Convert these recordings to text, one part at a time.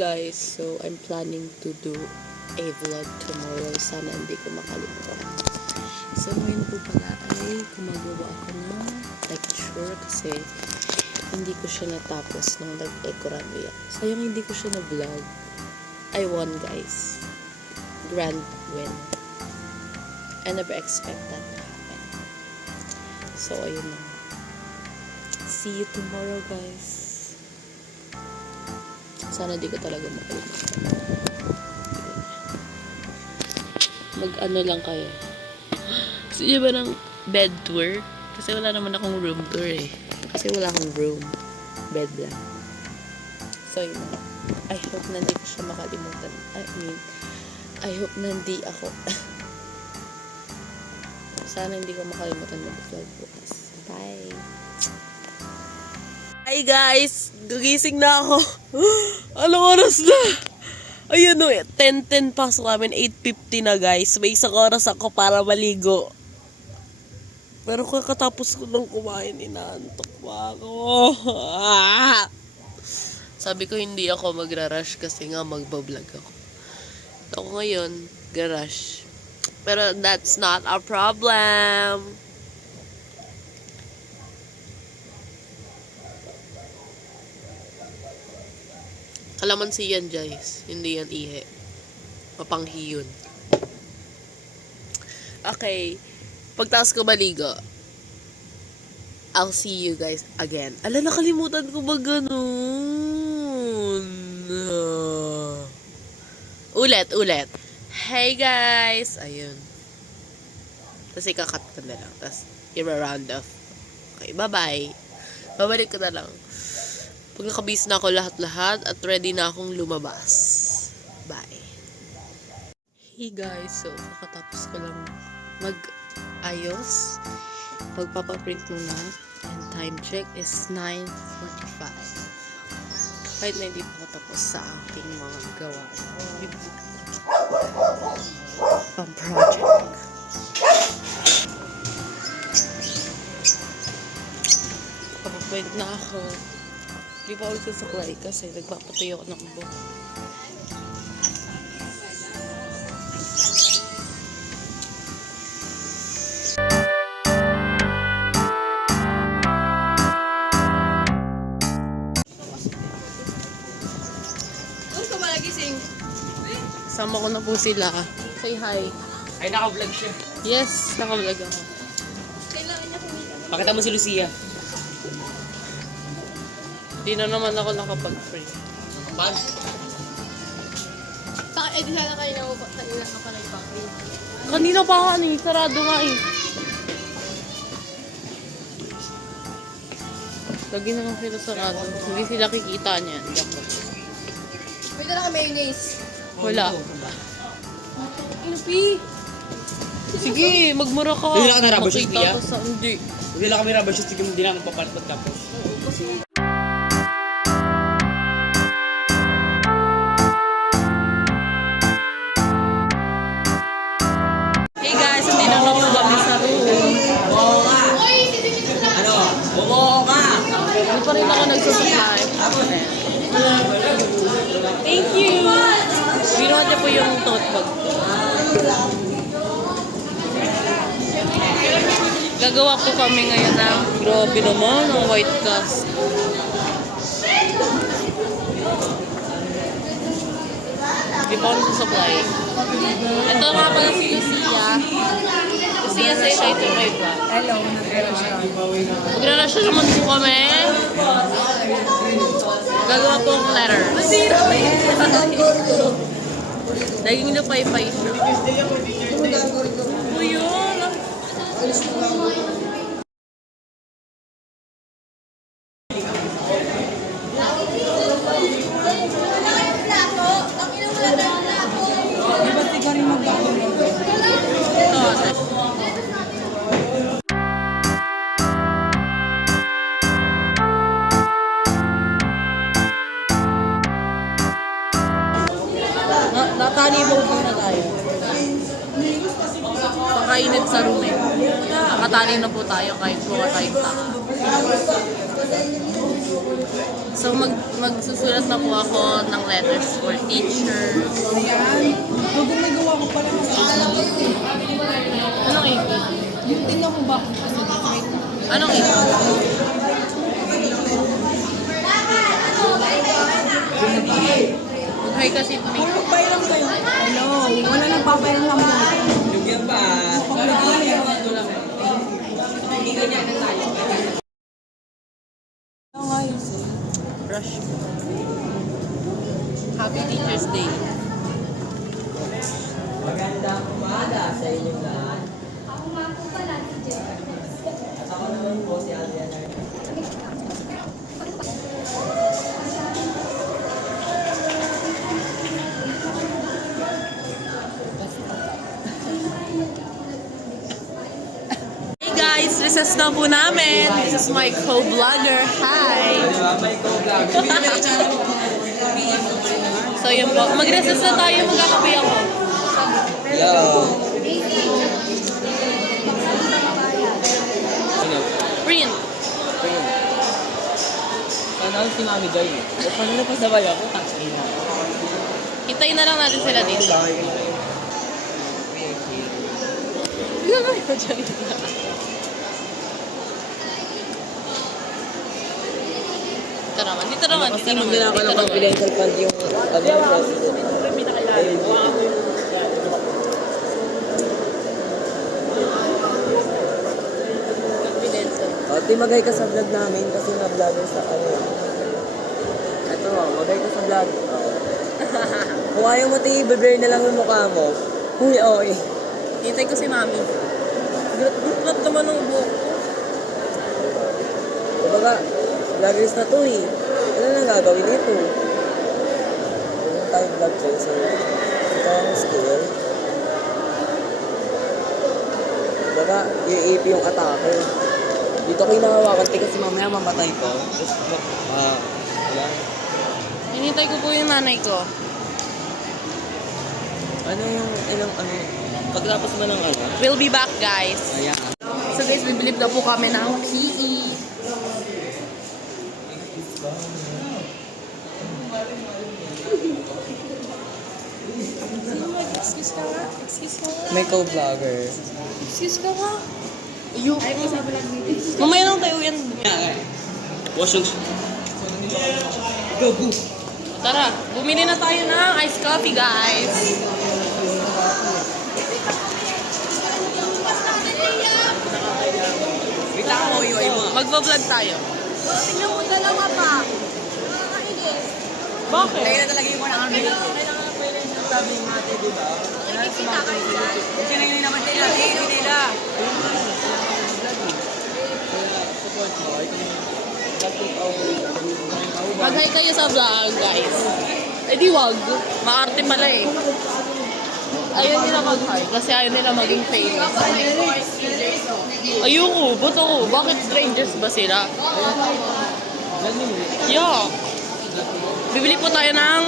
guys, so I'm planning to do a vlog tomorrow. Sana hindi ko makalimutan. So ngayon po pala ay gumagawa ako ng lecture kasi hindi ko siya natapos nung nag-economia. Sayang hindi ko siya na-vlog. I won, guys. Grand win. I never expect that to happen. So ayun na. See you tomorrow, guys. Sana di ko talaga makalimutan. Mag-ano lang kayo. Gusto niyo ba ng bed tour? Kasi wala naman akong room tour eh. Kasi wala akong room. Bed lang. So yun na. I hope na hindi ko siya makalimutan. I hope na hindi ako. Sana hindi ko makalimutan mag-vlog bukas. Bye! Hi guys! Gagising na ako. Anong oras na? Ayun o, 10:10 pasok namin, 8:50 na guys. May isang oras ako para maligo. Pero kakatapos ko nang kumain, inaantok pa ako. Sabi ko hindi ako magra-rush kasi nga magbablog ako. Ako ngayon, garush. Pero that's not a problem. Kalamansi yan, guys. Hindi yan ihe. Mapanghi yun. Okay. Pagtaas ko maligo, I'll see you guys again. Ala, nakalimutan ko ba ganun? Ulit. Hey, guys! Ayun. Tapos ikakat ko na lang. Tapos, i-round off. Okay, bye-bye. Babalik ko na lang. Pag nakabis na ako lahat-lahat at ready na akong lumabas. Bye. Hey guys, so nakatapos ko lang mag-ayos. Pagpapaprint muna. And time check is 9:45. Kahit na hindi pa ako tapos sa aking mga gawa. Pang-project. Papaprint na ako. Hindi pa ulit sasaklay kasi nagpapatuyo ako ng buhok. Sama ko na po sila. Say hi. Ay, naka-vlog siya. Yes, naka-vlog ako. Pakita mo si Lucia. Di na naman ako nakapag-free. Kapag? Eh, di sana kayo na kanina ka pa nagpapin. Kanina pa nga sarado nga eh. Lagi na lang sila sarado. Hindi sila kikita niyan. Pwede na ka mayonnaise. Wala. Inupi! Sige, magmura ka. Hindi na ka na-rubber shoes, Makita Pia? ka sa hindi. Hindi lang kami rubber shoes, hindi lang papalit tapos. Hey guys, hindi na lang po kami sa room. Oo nga! Ano? Oo nga! Hindi pa rin ako nagsusupply. Thank you! Binuhat niya po yung tote bag ko. Gagawa po kami ngayon ng grabe naman ng white cast. Hindi pa ako nagsusupply. Ito nga pala si Lucia. Lucia, say hi to my vlog. Hello, nag-rush ka. Magra-rush na naman po kami. Gagawa po ang letter. Naging lupay-pay siya. O yun. Di ba tiga rin magbago mo? Natanibog muna tayo. Pakainit sa room eh. Nakatali na po tayo kahit buka tayong taka. So, magsusulat na po ako ng letters for teachers. Ayan. Bagong nagawa ko pala ng Anong AP? yung tingnan ko ba kung kasi right na. Anong AP? Mag-hi kasi may... Puro pailang kayo. Hello. Wala nang papailang lang mo. Lugyan pa. Rush. Happy Teacher's Day. Magandang umaga sa inyong lahat. Ako nga po pala si Jeff. At ako naman po si Adrian Hernandez. Hey guys, recess na po namin. This is my co-vlogger. Hi! May co-vlog. So yun po. Mag-recess na tayo. Magkakape ako. Hello. Ano? Print. Ano si Mami Joy? Paano na pasabay ako? Hintayin na lang natin sila dito. Dito naman, dito naman, dito naman. Hindi na ako Dito ng naman. confidential fund yung Di magay ka sa vlog namin kasi na-vlogger sa ano. Ito, magay ka sa vlog. Kung ayaw mo tayo, i-blur na lang yung mukha mo. Uy, oy. Hintay ko si Mami. Grat naman ng buhok ko. Kumbaga, vloggers na to eh. Ano lang gagawin dito? Ano tayo vlog ko sa ito ang skill. Kumbaga, i-AP yung atake. Dito ko inahawakan kasi mamaya mamatay ko. Tapos, wala. Hinintay ko po yung nanay ko. Ano yung ilang ano? Pagtapos mo ng ano? We'll be back, guys. Ayan. So guys, bibilib na po kami ng PE. Excuse ka nga. Excuse ka nga. May co-vlogger. Excuse ka nga. Ayoko. Mamaya lang tayo yan. Wash yung... Go, go! Tara, bumili na tayo ng iced coffee, guys. Wait lang ako, iway mo. Magbablog tayo. Tingnan mo dalawa pa. Nakakainis. Bakit? Kaya na talaga yung mga kailangan na po yun yung sabi ng ate, di ba? Nakikita kayo dyan. Kasi na yun naman nila, TV nila. Support mo, Mag-hi kayo sa vlog, guys. Eh di wag. Maarte pala eh. Ayaw nila mag-hi kasi ayaw nila maging famous. Ayoko. Ba't ako? Bakit strangers ba sila? Yeah. Bibili po tayo ng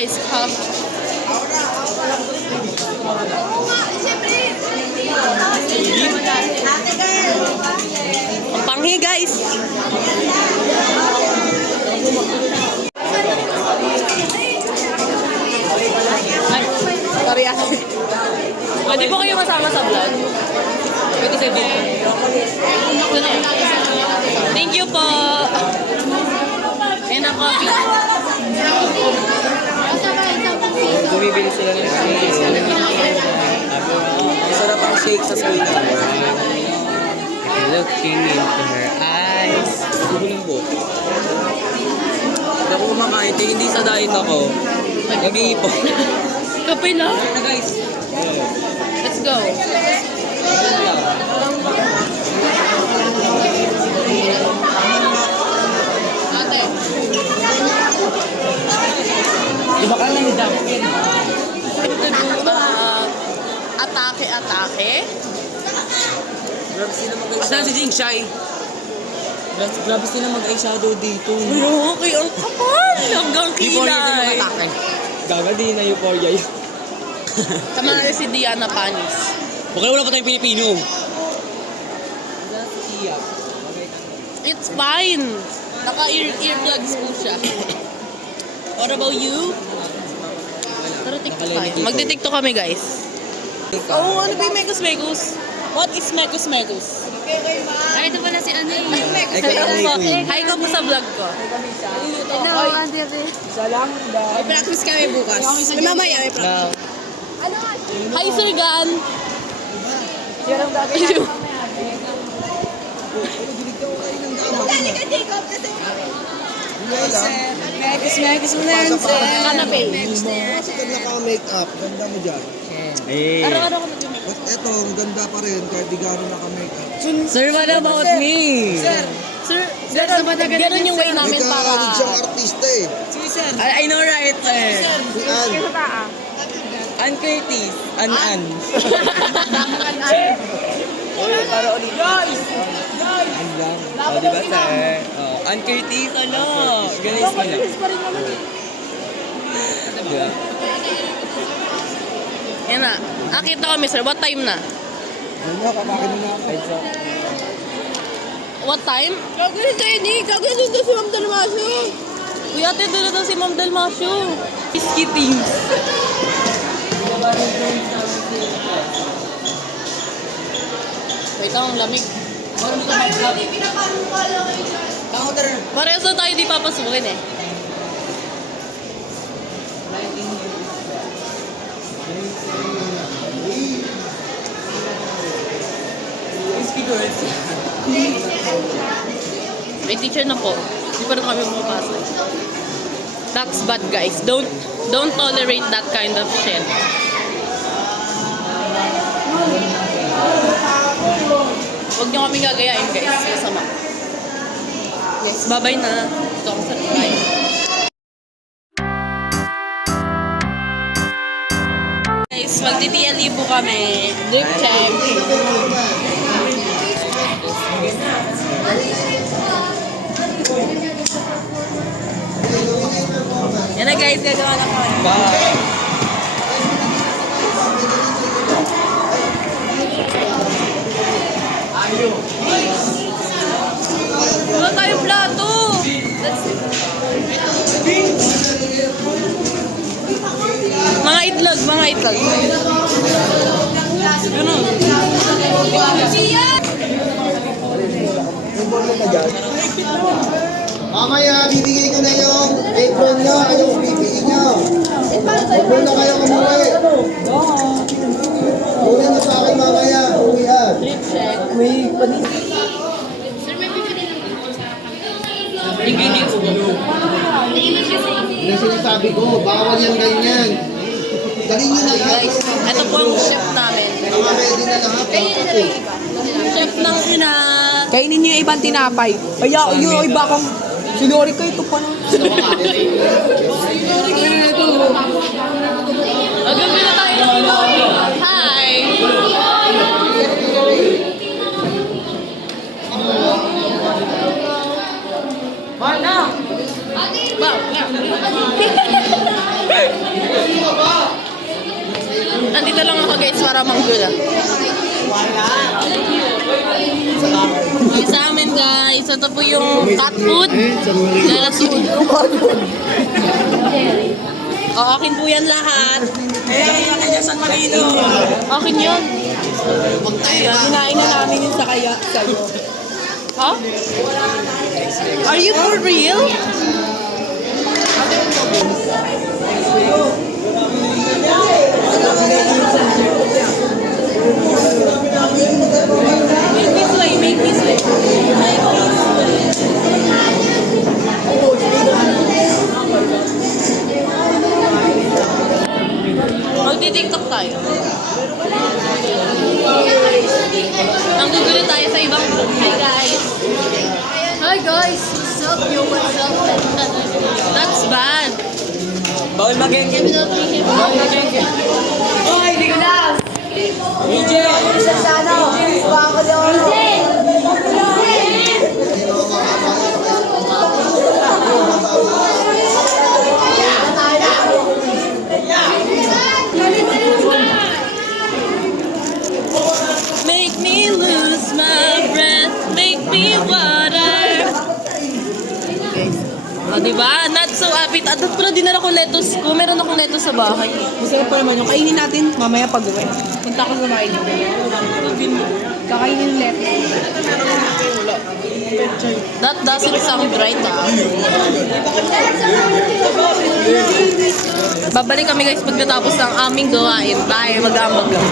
iced coffee. Ang panghi, guys. Ay, sorry ate. Pwede po kayo masama sa vlog? Pwede sa video. Thank you po. And a coffee. Bumibili sila ng shake. Ang sarap ang shake sa school na. Looking into her eyes. Gugulong po. Hindi ako kumakain. Hindi sa diet ako. Nag-iipon. Kape na. Na guys. Let's go. Ate. Iba ka lang yung dapat. Atake. Grabe sila mag-eyeshadow. Asan si Jing Shai? Grabe sila mag-eyeshadow dito. Okay, ang kapal. Hanggang kilay. Gaga, di na euphoria yun. Tama na si Diana Panis. Okay, wala pa tayong Pilipino. It's fine. Naka-earplugs po siya. What about you? Tara, TikTok tayo. Magti-TikTok kami, guys. Oh, ano ba yung Mekos Mekos? What is Mekos Mekos? Ay, ito pala si ano eh. Hi ko po sa vlog ko. Hello, ate. Isa lang, May practice kami bukas. Mamaya may practice. Hi, Sir Gan! Sirang dati na. Kanape. Bakit naka-makeup? Ganda mo dyan. Araw-araw ko nag-make. But eto, ang ganda pa rin kahit di gano'n naka-makeup. Sir, what about me? Sir, ganun yung way May namin para... kakanig siyang artista eh. I know right, sir. Si Ann. Ann Curtis. Ann. Para ulit. Ann lang. O, diba, sir? Ann Curtis, ano? Ganis mo na. Diba? Yan na. Nakita kami, sir. What time na? Ano nga, kamakin mo na ako. What time? Gagawin tayo ni. Gagawin doon si Ma'am Dalmasyo. Kuya, ate, doon na daw si Ma'am Dalmasyo. Whiskey teams. Wait lang, ang lamig. Parehas na tayo di papasukin eh. May teacher na po. Hindi pa rin kami pumapasok. That's bad, guys. Don't tolerate that kind of shit. Huwag niyo kami gagayain, guys. Masama. Yes, bye-bye na. Ito ako sa bye. Guys, magti-TLE po kami. Drip check. Yan na guys, gagawa na kami. Bye. Wala tayong plato! Mga itlog. Ganun. Mamaya, bibigay ko na yung apron nyo, kayong pipili nyo. Apron na kayo umuwi. Kunin nyo sa akin mamaya, uwihan. Yung sinasabi ko, bawal yan ganyan. Dali nyo na lahat. Guys, ito po ang chef namin. Naka-ready na lahat. Chef ng ina. Kainin niyo yung ibang tinapay. Kaya yung iba kang sinori ko ito pa. Magabi na tayo ng lobby. Hi! Nandito lang ako guys para manggula. Sa amin guys, ito po yung cat food. Lalasin. O, akin po yan lahat. Akin yun. Kinain na namin yung sa kaya sa'yo. Huh? Are you for real? Make this way, make this way. Magti-TikTok tayo. Nanggugulo tayo sa ibang group. Hi guys! Hi guys! What's up? Yo, what's up? That's bad. Bawal magengge. Bawal magengge. Oh, hindi ko na! DJ! Make me lose my breath, make me water. Dapat pala dinala ko lettuce ko. Meron akong lettuce sa bahay. Masarap pa naman yung kainin natin mamaya pag uwi. Punta ko sa kain. Kakainin ulit. That doesn't sound right, ah. Babalik kami guys pagkatapos ng aming gawain. Tayo mag-aambag lang.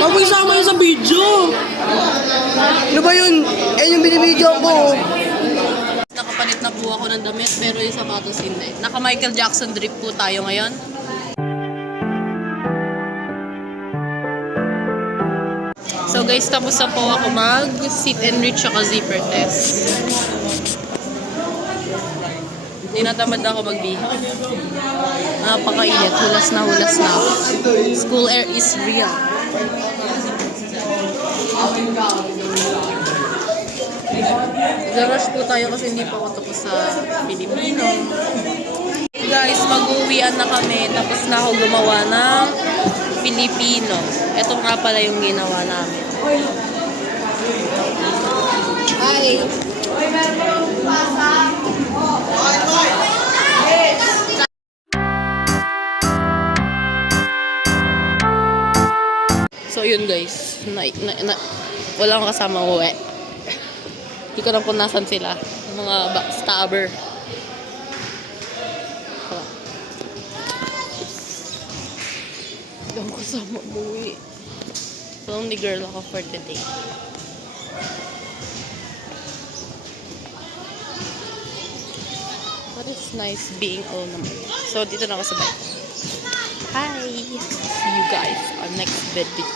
Bago isama yun sa video. Ano ba yun? Yung binibidyo ko. Nakapalit na po ako ng damit pero yung sapatos hindi. Naka Michael Jackson drip po tayo ngayon. So guys, tapos na po ako mag sit and reach at zipper test. Tinatamad ako magbihis. Napakainit. Hulas na hulas na. School air is real. Nag-rush po tayo kasi hindi pa ako tapos sa Pilipino. Hey guys, mag-uwian na kami. Tapos na ako gumawa ng Pilipino. Ito nga pala yung ginawa namin. Hi! So yun guys, wala akong kasama uwi. Hindi ko alam kung nasan sila. Mga backstabber. Wala. Hindi akong kasama uwi. So only girl ako for today. But it's nice being alone naman. So dito na ako sa bike. Hi! See you guys on next video.